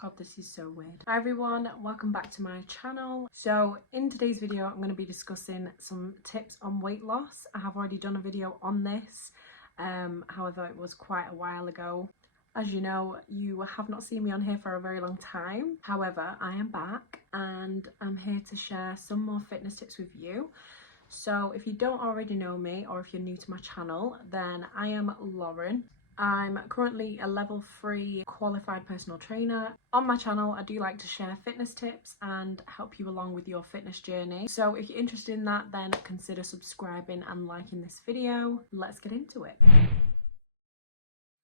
God, this is so weird. Hi everyone, welcome back to my channel. So in today's video, I'm going to be discussing some tips on weight loss. I have already done a video on this, however it was quite a while ago. As you know, you have not seen me on here for a very long time. However, I am back and I'm here to share some more fitness tips with you. So if you don't already know me, or if you're new to my channel, then I am Lauren. I'm currently a level 3 qualified personal trainer. On my channel, I do like to share fitness tips and help you along with your fitness journey. So if you're interested in that, then consider subscribing and liking this video. Let's get into it.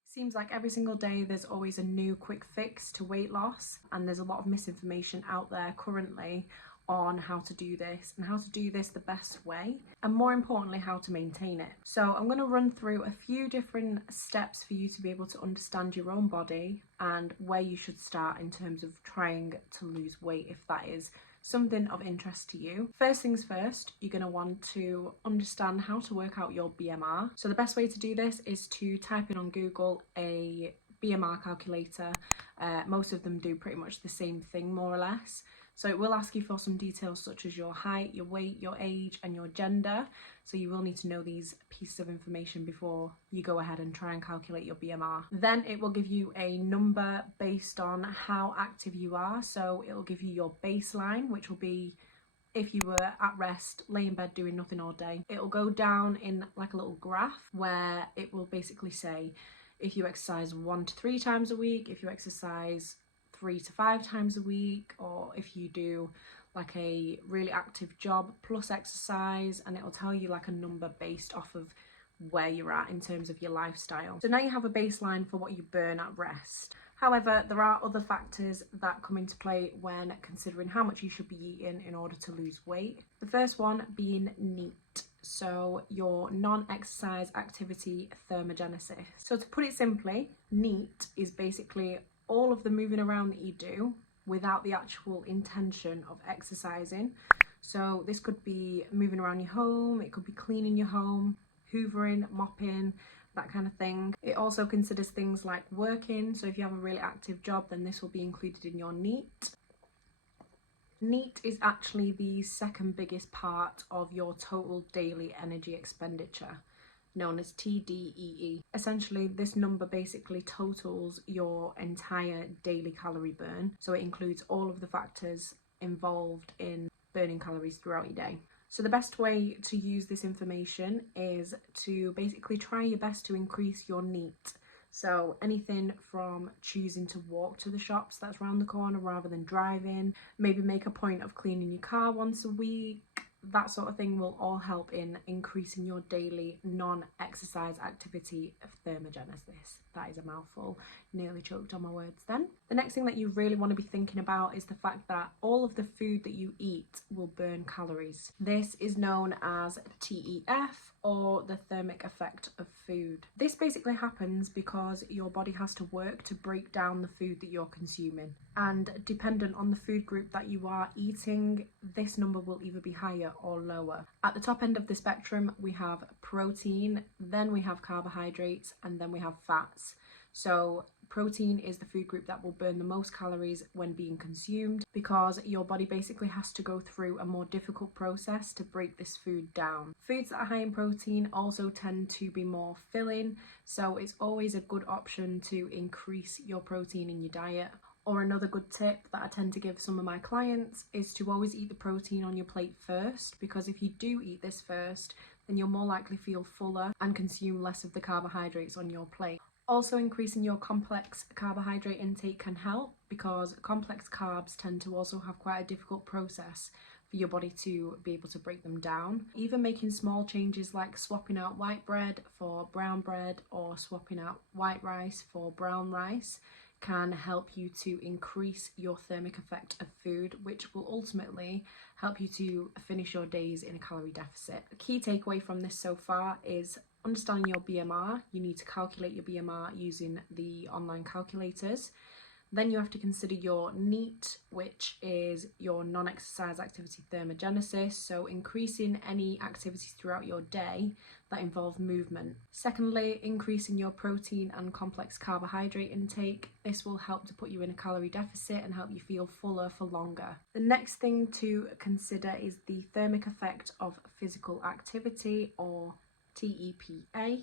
Seems like every single day there's always a new quick fix to weight loss, and there's a lot of misinformation out there currently on how to do this and how to do this the best way, and more importantly how to maintain it. So I'm going to run through a few different steps for you to be able to understand your own body and where you should start in terms of trying to lose weight if that is something of interest to you. First things first, you're going to want to understand how to work out your BMR. So the best way to do this is to type in on Google a BMR calculator. Most of them do pretty much the same thing more or less. So it will ask you for some details such as your height, your weight, your age and your gender. So you will need to know these pieces of information before you go ahead and try and calculate your BMR. Then it will give you a number based on how active you are. So it will give you your baseline, which will be if you were at rest, lay in bed doing nothing all day. It will go down in like a little graph where it will basically say if you exercise 1 to 3 times a week, if you exercise 3 to 5 times a week, or if you do like a really active job plus exercise, and it will tell you like a number based off of where you're at in terms of your lifestyle. So now you have a baseline for what you burn at rest. However, there are other factors that come into play when considering how much you should be eating in order to lose weight. The first one being NEAT. So your non-exercise activity thermogenesis. So to put it simply, NEAT is basically all of the moving around that you do without the actual intention of exercising. So this could be moving around your home, it could be cleaning your home, hoovering, mopping, that kind of thing. It also considers things like working. So if you have a really active job, then this will be included in your NEAT. NEAT is actually the second biggest part of your total daily energy expenditure, known as TDEE. Essentially, this number basically totals your entire daily calorie burn. So it includes all of the factors involved in burning calories throughout your day. So the best way to use this information is to basically try your best to increase your NEAT. So anything from choosing to walk to the shops that's around the corner rather than driving, maybe make a point of cleaning your car once a week, that sort of thing will all help in increasing your daily non-exercise activity of thermogenesis. That is a mouthful, nearly choked on my words then. The next thing that you really want to be thinking about is the fact that all of the food that you eat will burn calories. This is known as TEF, or the thermic effect of food. This basically happens because your body has to work to break down the food that you're consuming, and dependent on the food group that you are eating, this number will either be higher or lower. At the top end of the spectrum we have protein, then we have carbohydrates, and then we have fats. So protein is the food group that will burn the most calories when being consumed, because your body basically has to go through a more difficult process to break this food down. Foods that are high in protein also tend to be more filling, so it's always a good option to increase your protein in your diet. Or another good tip that I tend to give some of my clients is to always eat the protein on your plate first, because if you do eat this first, then you'll more likely feel fuller and consume less of the carbohydrates on your plate. Also, increasing your complex carbohydrate intake can help, because complex carbs tend to also have quite a difficult process for your body to be able to break them down. Even making small changes like swapping out white bread for brown bread, or swapping out white rice for brown rice, can help you to increase your thermic effect of food, which will ultimately help you to finish your days in a calorie deficit. A key takeaway from this so far is understanding your BMR. You need to calculate your BMR using the online calculators. Then you have to consider your NEAT, which is your non-exercise activity thermogenesis, so increasing any activities throughout your day that involve movement. Secondly, increasing your protein and complex carbohydrate intake. This will help to put you in a calorie deficit and help you feel fuller for longer. The next thing to consider is the thermic effect of physical activity, or TEPA,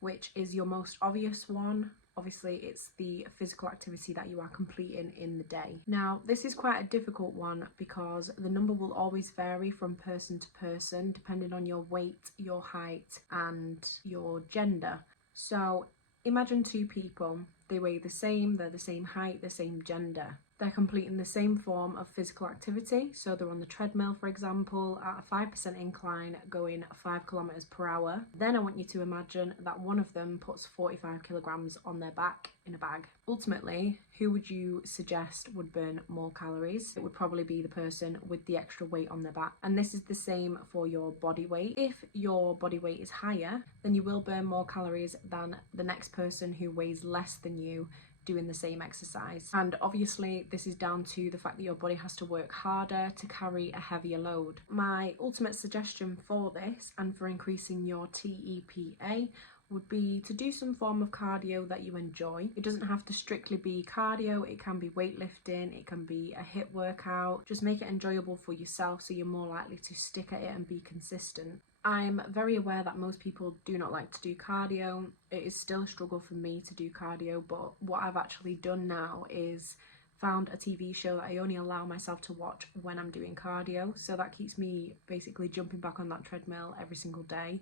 which is your most obvious one. Obviously, it's the physical activity that you are completing in the day. Now, this is quite a difficult one because the number will always vary from person to person, depending on your weight, your height, and your gender. So imagine two people. They weigh the same, they're the same height, the same gender. They're completing the same form of physical activity, so they're on the treadmill, for example, at a 5% incline going 5 kilometers per hour. Then I want you to imagine that one of them puts 45 kilograms on their back in a bag. Ultimately, who would you suggest would burn more calories? It would probably be the person with the extra weight on their back. And this is the same for your body weight. If your body weight is higher, then you will burn more calories than the next person who weighs less than you doing the same exercise. And obviously this is down to the fact that your body has to work harder to carry a heavier load. My ultimate suggestion for this and for increasing your TEPA would be to do some form of cardio that you enjoy. It doesn't have to strictly be cardio, it can be weightlifting, it can be a HIIT workout. Just make it enjoyable for yourself so you're more likely to stick at it and be consistent. I'm very aware that most people do not like to do cardio. It is still a struggle for me to do cardio, but what I've actually done now is found a TV show that I only allow myself to watch when I'm doing cardio. So that keeps me basically jumping back on that treadmill every single day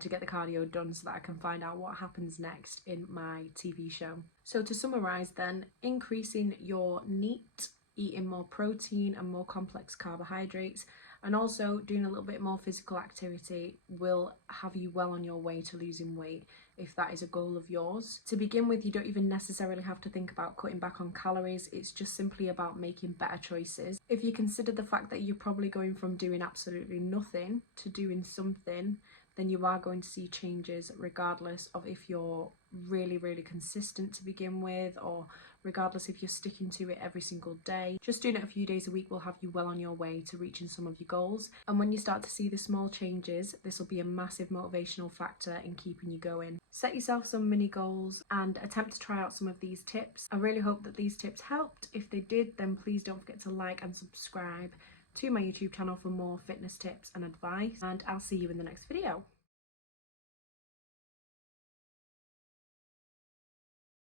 to get the cardio done so that I can find out what happens next in my TV show. So to summarise then, increasing your NEAT, eating more protein and more complex carbohydrates, and also doing a little bit more physical activity will have you well on your way to losing weight if that is a goal of yours. To begin with, you don't even necessarily have to think about cutting back on calories. It's just simply about making better choices. If you consider the fact that you're probably going from doing absolutely nothing to doing something, then you are going to see changes regardless of if you're really consistent to begin with, or regardless if you're sticking to it every single day. Just doing it a few days a week will have you well on your way to reaching some of your goals. And when you start to see the small changes, this will be a massive motivational factor in keeping you going. Set yourself some mini goals and attempt to try out some of these tips. I really hope that these tips helped. If they did, then please don't forget to like and subscribe to my YouTube channel for more fitness tips and advice, and I'll see you in the next video.